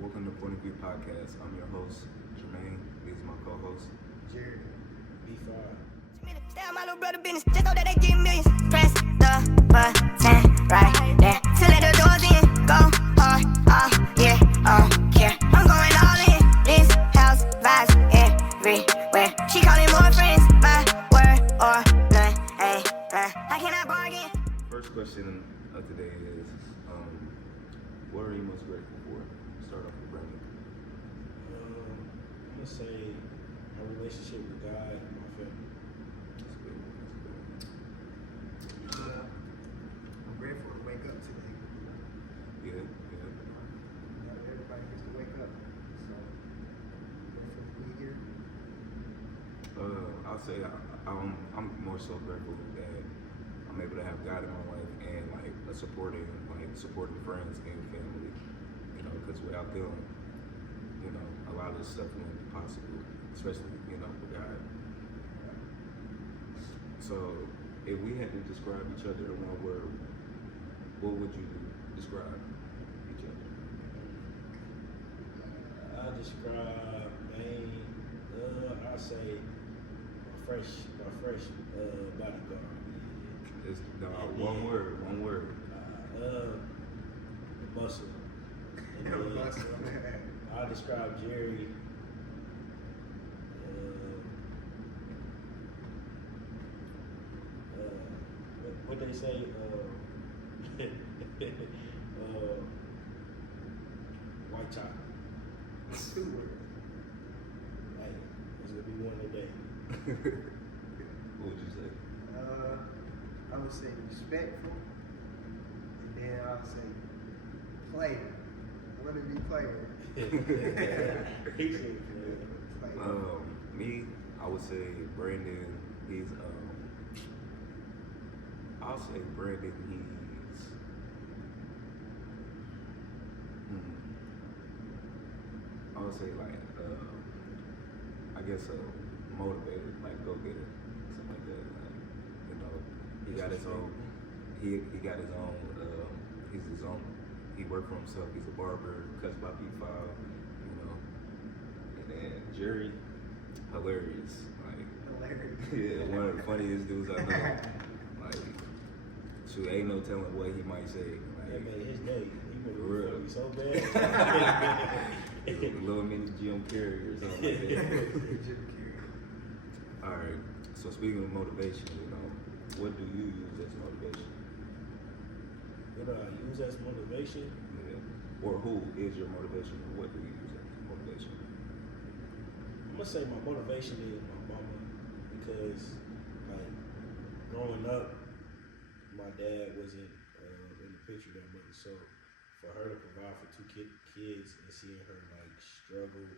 Welcome to Point of View Podcast. I'm your host, Jermaine. These are my co-hosts. Jerry, B5. Stay on my little brother business, just so that they get millions. Press the button right there. To let the doors in, go hard, yeah, yeah. I'm going all in, this house vibes everywhere. She calling more friends, my word or none, I cannot bargain. First question of today is, what are you most grateful for? Start off with Brandon. I'm gonna say my relationship with God and my family. That's good. I'm grateful to wake up today. Good. Not everybody gets to wake up, so grateful to be here. I'll say I'm more so grateful that I'm able to have God in my life and like supporting friends and family. You know, because without them, you know, a lot of this stuff wouldn't be possible, especially with God. So, if we had to describe each other in one word, what would you describe each other? I describe Maine. I say my fresh bodyguard. It's And one then, word. The muscle. And then Muscle. I describe Jerry. What they say? White chocolate. Two words. Like, it's gonna be one today. What would you say? I would say respectful, and then I'll say player. I want to be player. He said, Player. Me, I would say Brandon. I'll say Brandon. I would say I guess motivated, like go getter, something like that. Like, he got his own. He got his own. He's his own. He worked for himself. He's a barber, cuts by B5. And then Jerry, hilarious. Like, Hilarious. yeah, one of the funniest dudes I know. Like, shoot, ain't no telling what he might say. that Like, made his day. He made For real. me so bad. little mini Jim Carrey or something like that. Jim Carrey. All right. So speaking of motivation, what do you use as motivation? What do I use as motivation? Yeah. Or who is your motivation? Or what do you use as motivation? I'm gonna say my motivation is my mama, because like growing up, my dad wasn't in the picture that much, so for her to provide for two kids and seeing her like struggle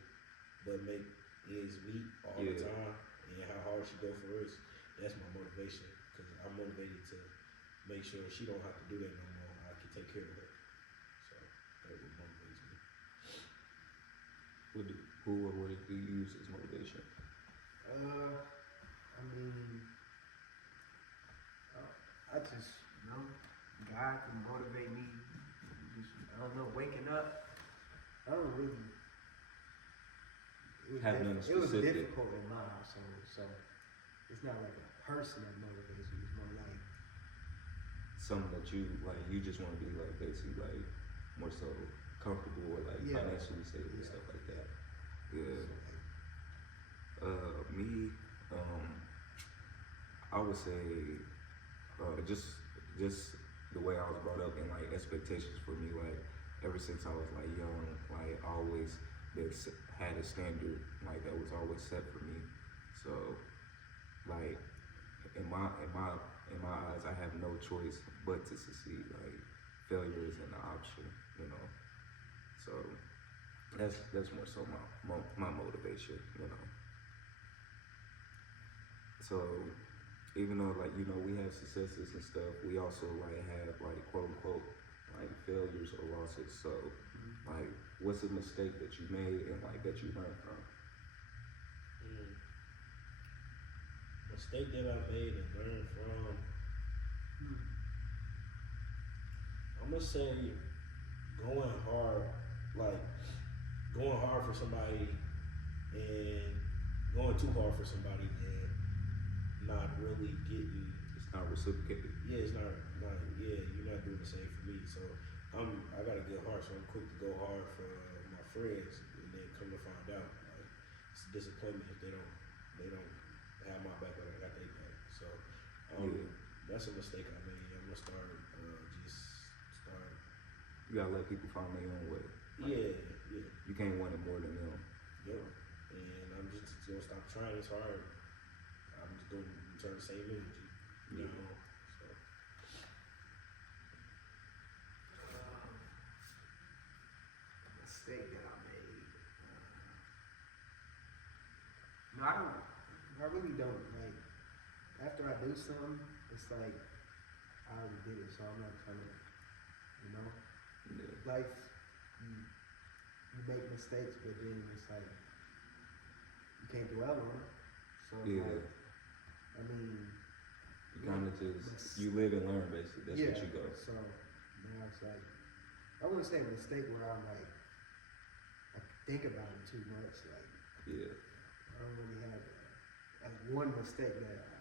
but make ends meet all the time, and how hard she go for us, that's my motivation, because I'm motivated to make sure she don't have to do that no more. I can take care of her, so that what motivates me. Who or what do you use as motivation? I mean, I just, God can motivate me. Just, I don't know, waking up. I don't really. It was difficult in my household, so it's not like a person that motivates me. It's more like Something that you like. You just want to be like basically like more so comfortable or like financially stable and stuff like that. Yeah. Me, I would say just the way I was brought up and like expectations for me, like ever since I was like young, like I always had a standard like that was always set for me. So like in my eyes, I have no choice but to succeed. Like failure isn't an option, So that's more so my motivation, So even though like we have successes and stuff, we also like have like quote unquote like failures or losses. So like, what's a mistake that you made and like that you learned from? Mistake that I made and learned from. I'm gonna say going hard, like hard for somebody and going too hard for somebody and not really getting. It's not reciprocated. Yeah, it's not yeah, you're not doing the same for me. So I got a good heart, so I'm quick to go hard for my friends, and then come to find out, like, it's a disappointment if they don't have my back when I got their back. So Yeah. that's a mistake I made. I'm gonna start start. You gotta let people find their own way. Yeah. You can't want it more than them. Yep. And I'm just gonna stop trying as hard. I'm just gonna return the same energy. You Yeah. know. So. Mistake that I made. No, I don't. I really don't like. After I do something, it's like I already did it, so I'm not trying to. You know, Yeah. life. You make mistakes, but then it's like you can't dwell on it. So Yeah. like, I mean, You kind of just you live and learn basically. That's what you go. So now it's like I wouldn't say a mistake where I'm like I think about it too much. Like Yeah. I don't really have like one mistake that I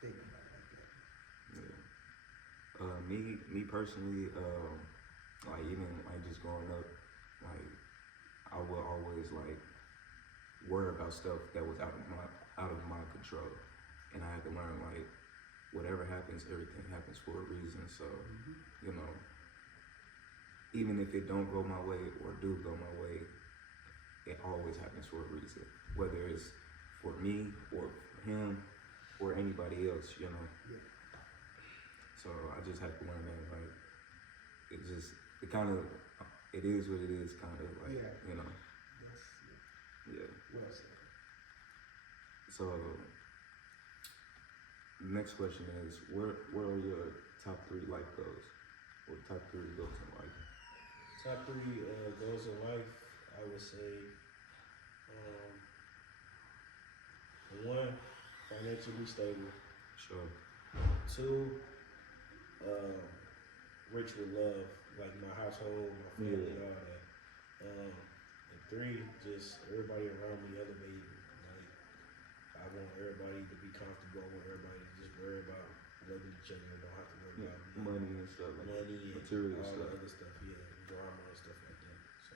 think about like that. Yeah. Me personally, like even like just growing up, like I would always like worry about stuff that was out of my control, and I had to learn like whatever happens, everything happens for a reason. So you know, even if it don't go my way or do go my way, it always happens for a reason. Whether it's for me or for him or anybody else, you know. Yeah. So I just have to learn that, like, it is what it is, kind of, like, Yeah. you know, That's yeah. well said. So, the next question is, where are your top 3 life goals? Or top 3 goals in life? Top 3 goals in life, I would say, 1, financially stable. Sure. 2, rich with love, like my household, my family, Yeah. all that. And 3, just everybody around me elevated. Like I want everybody to be comfortable. I want everybody to just worry about loving each other and don't have to worry about Money and stuff, like money and material all stuff. the other stuff, drama and stuff like that. So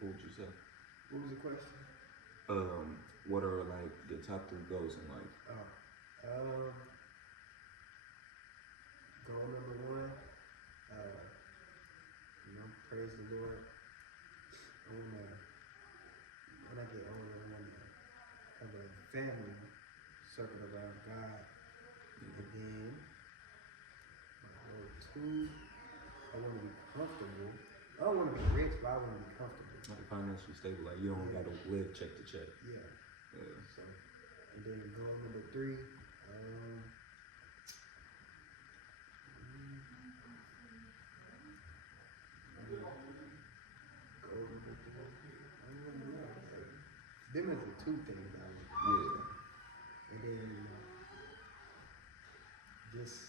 What would you say? What was the question? What are, like, your top 3 goals in life? Goal number 1, praise the Lord. I wanna, when I get older, I wanna have a family circle around God. And then, my goal 2, I wanna be comfortable. I don't wanna be rich, but I wanna be comfortable. Like, financially stable, like, you don't gotta live check to check. Yeah. Yeah. So, and then goal number 3, them is the 2 things I would. Yeah. And then just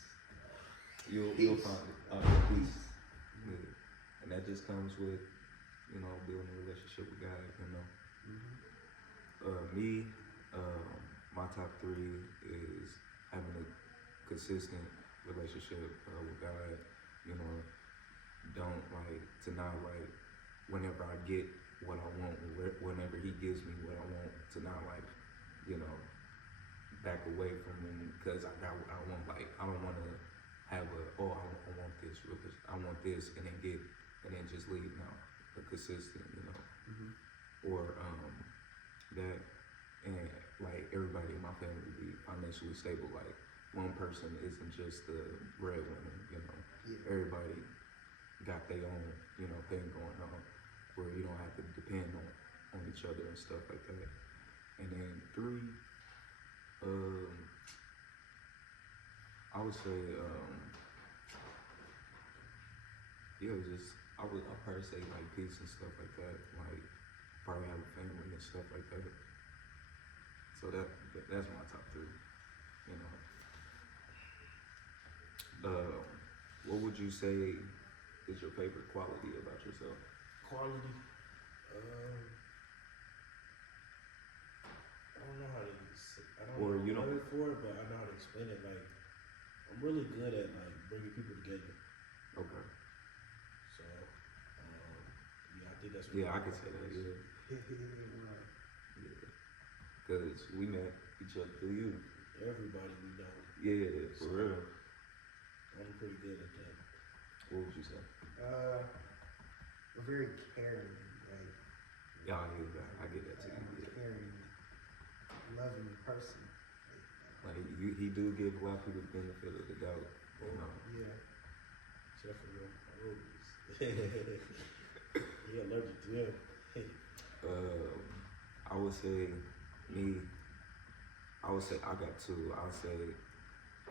You'll peace. find it. Peace. Yeah. And that just comes with, you know, building a relationship with God, you know. Me, my top 3 is having a consistent relationship with God, you know. Don't like to not like whenever I get what I want, whenever He gives me what I want, to not like, you know, back away from Him because I want, like, I don't want to have I want this, I want this, and then just leave now, a consistent, you know, or that, and like everybody in my family be financially stable. Like one person isn't just the breadwinner, you know. Yeah. Everybody got their own, you know, thing going on where you don't have to depend on each other and stuff like that. And then 3, I would say, I'll probably say like peace and stuff like that. Like probably have a family and stuff like that. So that's my top 3. You know. What would you say is your favorite quality about yourself? quality. I don't know how to. I don't Or know you the don't- word for it, but I know how to explain it. Like I'm really good at like bringing people together. Okay. So yeah, I think that's what. Yeah, I can say that. Yeah. Right. Yeah. Cause we met each other through you. Everybody we know. Yeah, for real. I'm pretty good at that. What would you say? A very caring, like Yeah, I hear that. I get that too. I'm a Yeah. caring, loving person. Like he do give a lot of people the benefit of the doubt. You know. Yeah. Except for your rules. You're allergic to them. I would say me. I would say I got two. I would say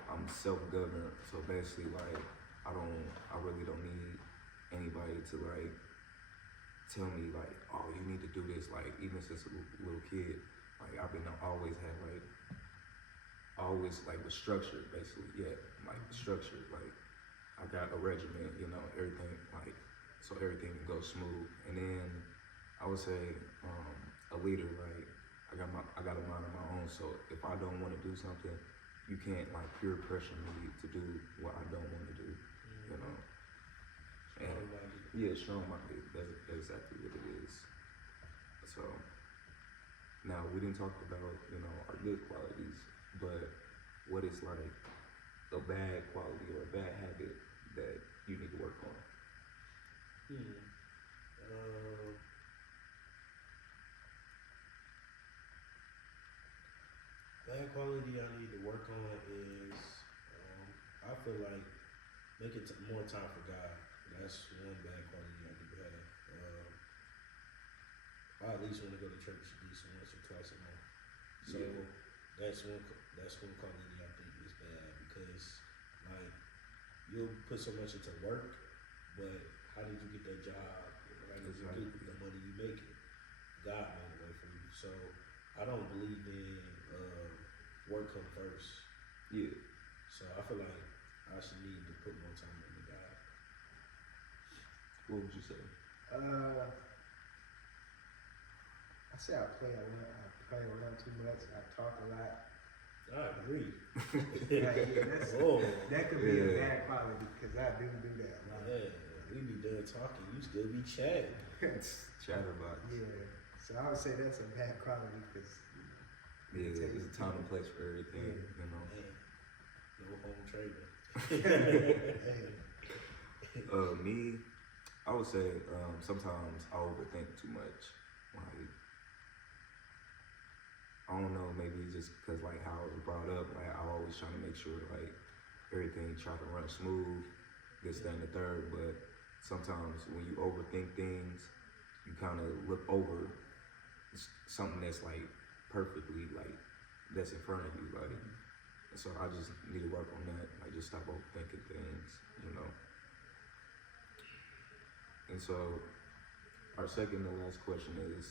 I'm self-governed. So basically, like I really don't need anybody to like tell me like, oh, you need to do this. Like even since a little kid, like I've been always had like always like with structure basically. Yeah, like structure. Like I got a regimen. You know, everything like so everything can go smooth. And then I would say a leader. Like I got a mind of my own. So if I don't want to do something, you can't like peer pressure me to do what I don't want to do. You know. And yeah, strong-minded. That's exactly what it is. So now we didn't talk about our good qualities, but what is like a bad quality or a bad habit that you need to work on? Bad quality I need to work on is I feel like making more time for God. That's one bad quality I do have. I at least want to go to church at least once or twice a month. So Yeah. that's one quality I think is bad because like you'll put so much into work, but how did you get that job? How did you get the money you make it? God made a way for you. So I don't believe in work come first. Yeah. So I feel like I should need to put more time into God. What would you say? I say I play around too much. I talk a lot. I agree. Like, yeah, Oh, that could be a Yeah. bad quality because I do that. Like, yeah, we be done talking. You still be chatting. Chatterbox. yeah. So I would say that's a bad quality because Yeah, there's a time and place for everything. Yeah. You know. Man, no home training. hey, Me, I would say sometimes I overthink too much. Like, I don't know, maybe it's just because like how I was brought up, like I always trying to make sure like everything try to run smooth, this, that, and the third. But sometimes when you overthink things, you kind of look over something that's like perfectly like that's in front of you, like. So I just need to work on that, like just stop overthinking things, you know. And so our second to last question is,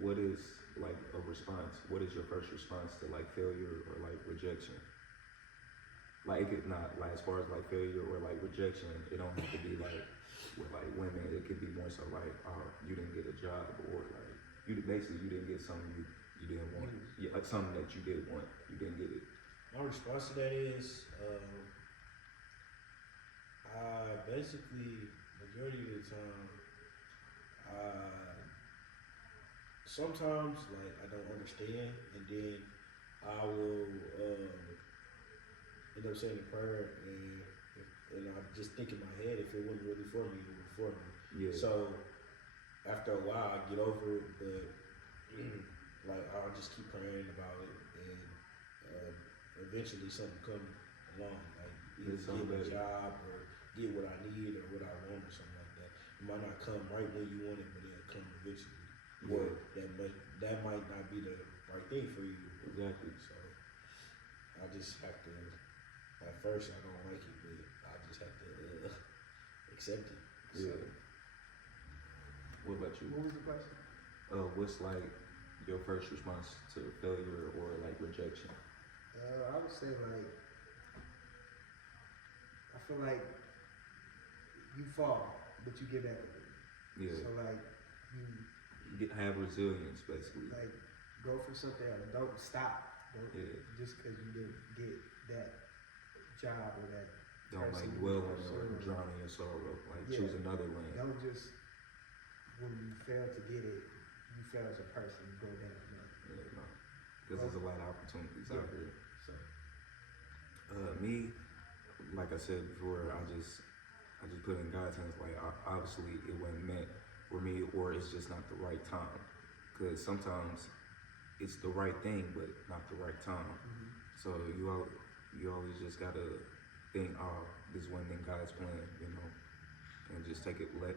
what is like a response? What is your first response to like failure or like rejection? Like it could not like as far as like failure or like rejection, it don't have to be like with like women. It could be more so like, oh, you didn't get a job, or like you didn't get something you didn't want. Yeah, like something that you did want, you didn't get it. My response to that is, basically majority of the time, sometimes like I don't understand, and then I will end up saying a prayer, and I just think in my head if it wasn't really for me, it was for me. Yeah. So after a while, I get over it, but like I'll just keep praying about it, and eventually something come along, like either get a job or get what I need or what I want or something like that. It might not come right when you want it, but it'll come eventually. Yeah. Or that might not be the right thing for you. Exactly. So I just have to. At first, I don't like it, but I just have to accept it. So, Yeah. What about you? what was the question? What's like your first response to failure or like rejection? I would say like I feel like you fall, but you get back up. Yeah. So like you Have resilience, basically. like go for something else. Don't stop. Don't, Yeah. Just because you didn't get that job or that Don't like person you dwell were on it or pursuing. drown in your sorrow. Like Yeah. choose another lane. Don't just when you fail to get it, you fail as a person. You go down. No. Yeah, no. Because there's a lot of opportunities out here. So Me, like I said before, I just put it in God's hands. Like obviously it wasn't meant for me, or it's just not the right time. Because sometimes it's the right thing, but not the right time. So you always just gotta think, oh, this one thing God's plan, and just take it, let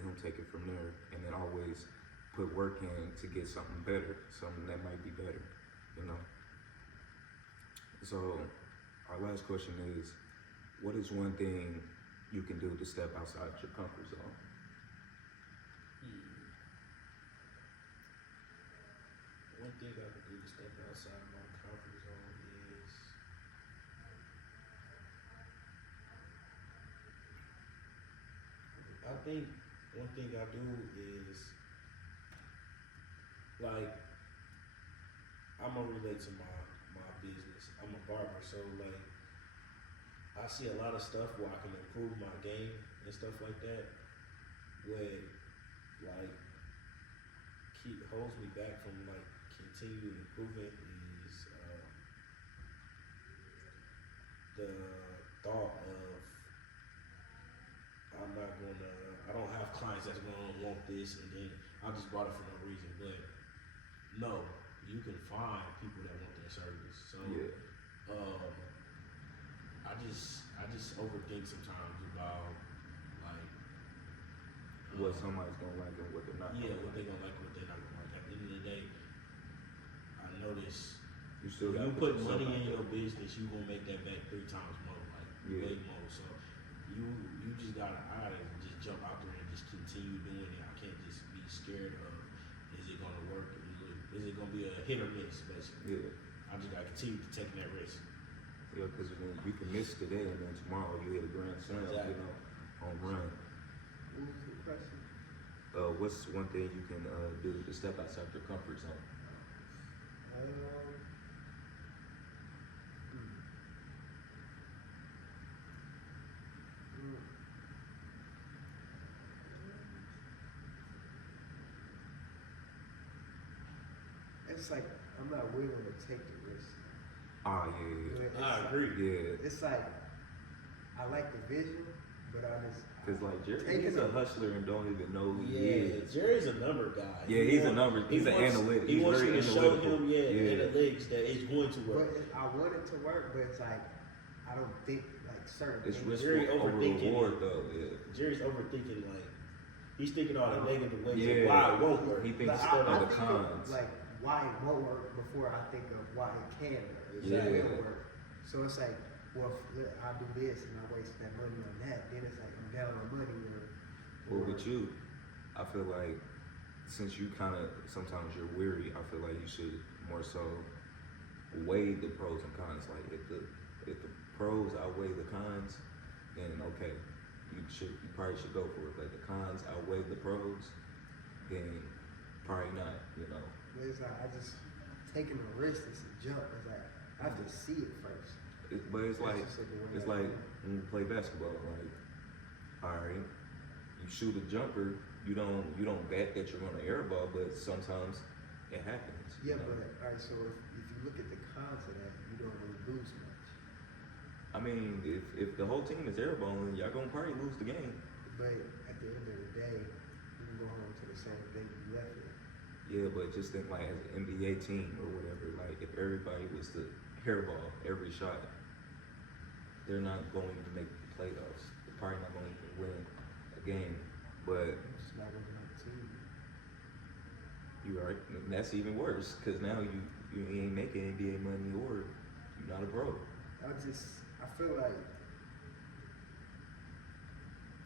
Him take it from there, and then always put work in to get something better, something that might be better, So our last question is, what is one thing you can do to step outside your comfort zone? One thing I could do to step outside my comfort zone is I think one thing I do is like I'm gonna relate to my business. I'm a barber, so like I see a lot of stuff where I can improve my game and stuff like that. Where like holds me back from like continuing improvement is the thought of I don't have clients that's gonna want this and then I just bought it for no reason. But no, you can find people that want their service. So Yeah. I just overthink sometimes about like What somebody's gonna like and what they're not. yeah, gonna what like. they gonna like, what they not gonna like. At the end of the day, I notice You still if gotta you put yourself money out in there. your business, you gonna make that back 3 times more, like Yeah. way more. So you just I gotta just jump out there and just continue doing it. I can't just be scared of is it gonna work? Is it gonna be a hit or miss, basically? Yeah. I just gotta continue to take that risk. Yeah, because you can miss today and then tomorrow you hit a grand slam, Exactly. home run. what was the question? What's one thing you can do to step outside your comfort zone? It's like I'm not willing to take the risk. Ah, yeah. But it's I like- agree. Yeah. It's like I like the vision, but I just Because like Jerry, Taking he's a it. hustler and don't even know who he Yeah, is. Jerry's a number guy. Yeah, he's a number. He's an analytic. He He's wants very you to show analytical. him, the analytics that it's going to But work. I want it to work, but it's like I don't think like certain It's things. risk Very over overthinking. reward though. Yeah. Jerry's overthinking, like he's thinking all the negative ways Yeah. of why it won't work. He thinks Like, of the think cons. of like why it won't work before I think of why it can work. Yeah. It will work. So it's like, well, if I do this and I waste that money on that, then it's like I'm down on money. Well, with you, I feel like since you kind of sometimes you're weary, I feel like you should more so weigh the pros and cons. Like if the pros outweigh the cons, then okay, you probably should go for it. But the cons outweigh the pros, then probably not. But it's like I just taking a risk. It's a jump. It's like I have to see it first. But it's like just like the way it's I like am. when you play basketball. Like, all right, you shoot a jumper. You don't bet that you're gonna airball, but sometimes it happens. Yeah, but all right. So if you look at the cons of that, you don't really lose much. I mean, if the whole team is airballing, y'all gonna probably lose the game. But at the end of the day, you can go home to the same thing you left with. Yeah, but just think like as an NBA team or whatever, like if everybody was to hairball every shot, they're not going to make the playoffs. They're probably not going to win a game. But It's just not gonna help the team. you're right, and that's even worse because now you ain't making NBA money or you're not a pro. I feel like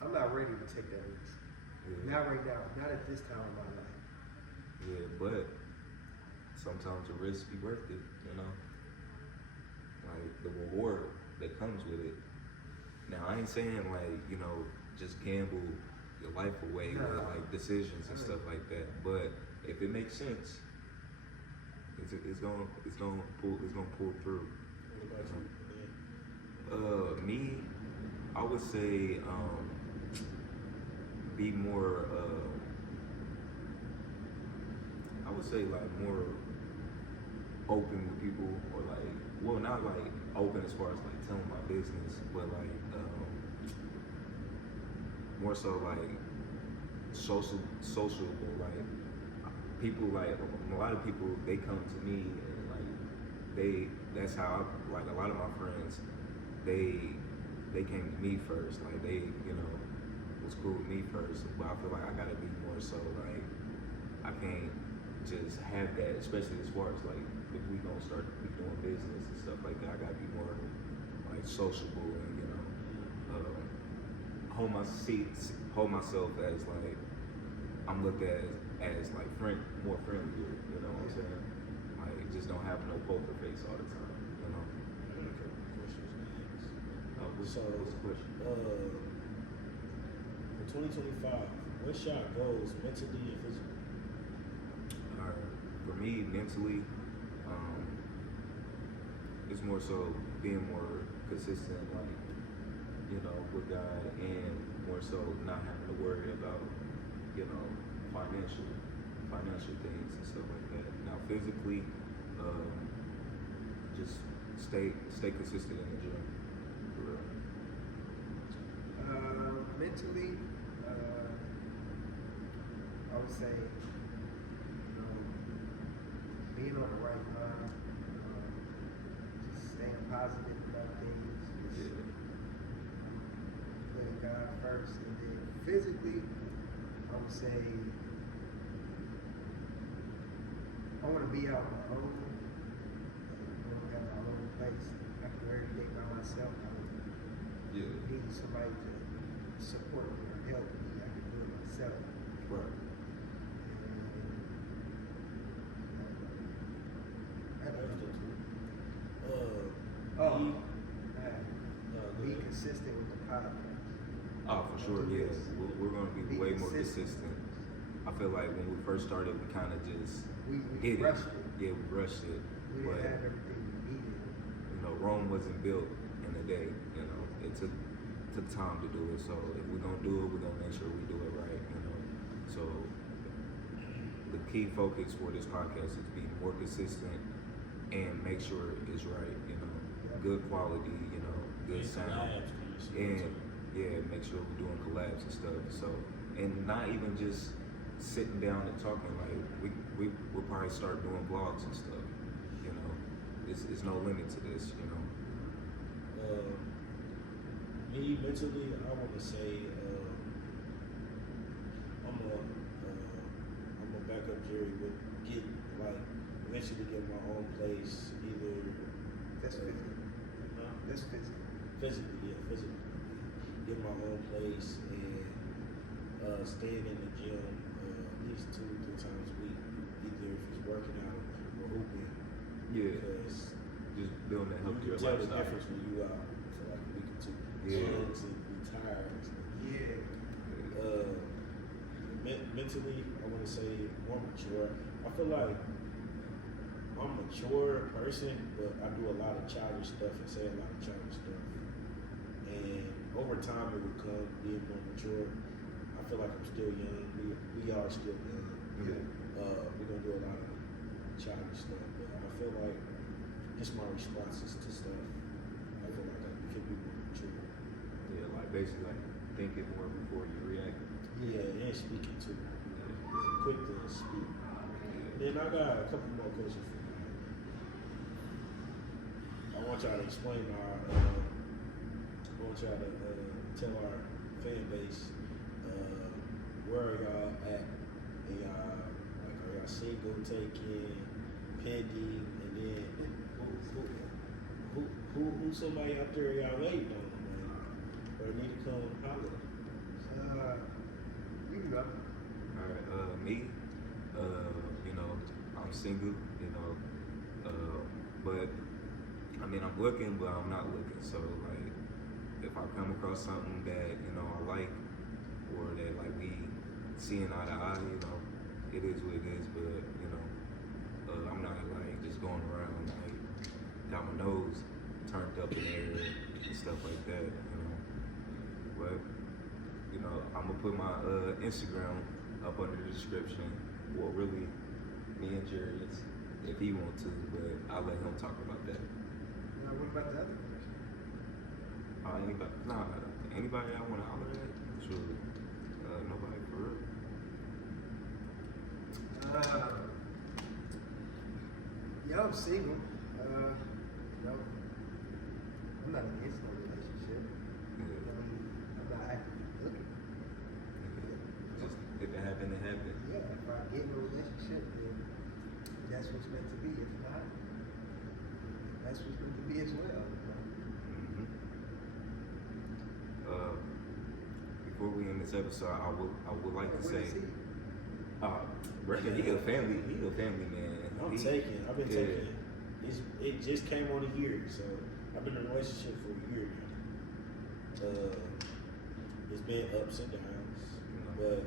I'm not ready to take that risk. Yeah. Not right now. Not at this time in my life. Yeah, but sometimes the risk be worth it, Like the reward that comes with it. Now I ain't saying like, just gamble your life away No. with like decisions and stuff like that. But if it makes sense, it's gonna pull through. What about you? Yeah. Me, I would say be more. I would say like more open with people, or like, well, not like open as far as like telling my business, but like more so like sociable. Like people, like a lot of people, they come to me and like that's how I, like a lot of my friends, they came to me first. Like they, you know, was cool with me first, but I feel like I gotta be more so like I can't just have that, especially as far as like if we gonna start doing business and stuff like that. I gotta be more like sociable and, you know, hold myself as like I'm looked at as like more friendlier. You know what I'm saying? Like just don't have no poker face all the time. You know. I got a couple of questions to ask. What's the question? For 2025, what's your goals mentally and physically? For me, mentally, it's more so being more consistent, like, you know, with God, and more so not having to worry about, you know, financial things and stuff like that. Now, physically, just stay consistent in the gym, for real. Mentally, I would say, being on the right mind, just staying positive about things, just putting God first, and then physically, I would say I want to be out on my own. I want to have my own place. I can do everything by myself. I don't need somebody to support me or help me. I can do it myself. Right. Be consistent with the podcast. Oh, for sure, yeah. We're going to be way more consistent. I feel like when we first started, we kind of just we did rushed it. it. Yeah, we rushed it. We But, didn't have everything we needed. you know, Rome wasn't built in a day. You know, it took time to do it. So if we're going to do it, we're going to make sure we do it right, you know. So the key focus for this podcast is be more consistent and make sure it's right, you know. Good quality, you know, good sound. And yeah, make sure we're doing collabs and stuff. So, and not even just sitting down and talking. Like we'll probably start doing vlogs and stuff. You know, it's no limit to this. You know. Me mentally, I want to say I'm a backup Jerry with eventually get my own place. Either That's physical. That's physical. Physically. Get my own place and staying in the gym at least 2-3 times a week, either if it's working out or hooping. Yeah. Because Just building that you healthier can tell the lifestyle. difference when you out for like a week or two. Yeah. Gyms and be tired and stuff. Mentally, I want to say more mature. I feel like I'm a mature person, but I do a lot of childish stuff and say a lot of childish stuff. And over time, it will come being more mature. I feel like I'm still young. We are still young. Yeah. We're gonna do a lot of childish stuff, but I feel like just my responses to stuff. I feel like I can be more mature. Yeah, like basically like thinking more before you react. Yeah, and speaking too. Quick to speak. Then I got a couple more questions for you. I want y'all to explain I want y'all to tell our fan base where y'all at. And y'all, like, are y'all single, taking, pending, and then who somebody out there y'all waiting on, man? Or need to come holler? You can go. Alright, me, you know, I'm single, you know, but I mean, I'm looking, but I'm not looking. So, like, if I come across something that, you know, I like, or that like we seeing eye to eye, you know, it is what it is. But you know, I'm not like just going around like got my nose turned up in the air and stuff like that, you know. But you know, I'm gonna put my Instagram up under the description. Well, really, me and Jerry, if he wants to, but I'll let him talk about that. What about the other question? Anybody I want to holler at? Sure. Nobody for real. Yeah, I'm single. No, I'm not against no relationship. Yeah. I'm not actively looking. Just if it happened, it happened. Yeah, if I get in a relationship, then that's what's meant to be. If not, that's what's meant to be as well. Mm-hmm. Before we end this episode, I would like to say, Reckon he a family man. I've been taking. It just came on a year, so I've been in a relationship for a year now. It's been ups and downs, but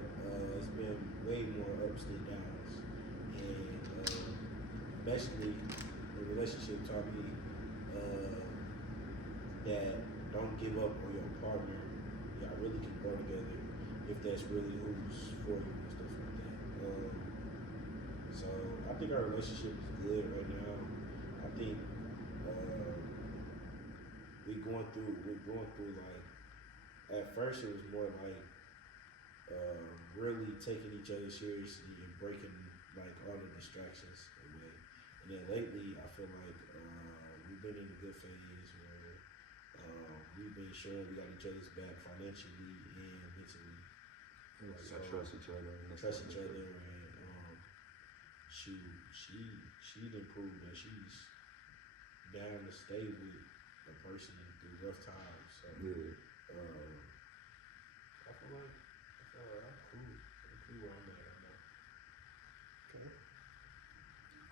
it's been way more ups than downs. And basically, the relationship taught me that don't give up on your partner. Y'all really can grow together if that's really who's for you and stuff like that. So I think our relationship is good right now. I think we're going through like, at first it was more like really taking each other seriously and breaking like all the distractions away. And then lately I feel like we've been in a good phase where we've been showing we got each other's back financially and mentally. So trust each other. And she done proved that she's down to stay with a person through rough times. So yeah. I feel like I'm cool. I'm cool where I'm at right now. Okay.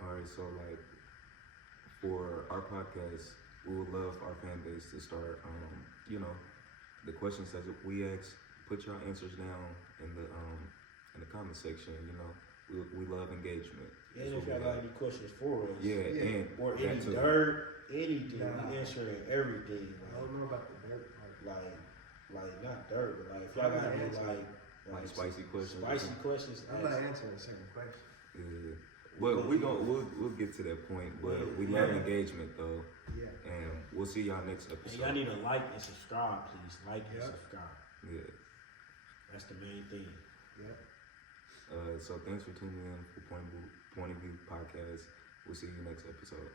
Alright, so like for our podcast, we would love our fan base to start you know, the questions that we ask, put your answers down in the comment section, you know. We love engagement. And if y'all got any questions for us, and or any that too. dirt, anything, Nah. we answering everything. I don't know about the dirt part. Like not dirt, but like if y'all got any Like spicy questions. I'm not answering a certain question. Yeah. But we'll get to that point. But we love engagement though. Yeah. And we'll see y'all next And episode. y'all need to like and subscribe, please. Like and subscribe. Yeah. That's the main thing. Yep. So thanks for tuning in for Point of View podcast. We'll see you next episode.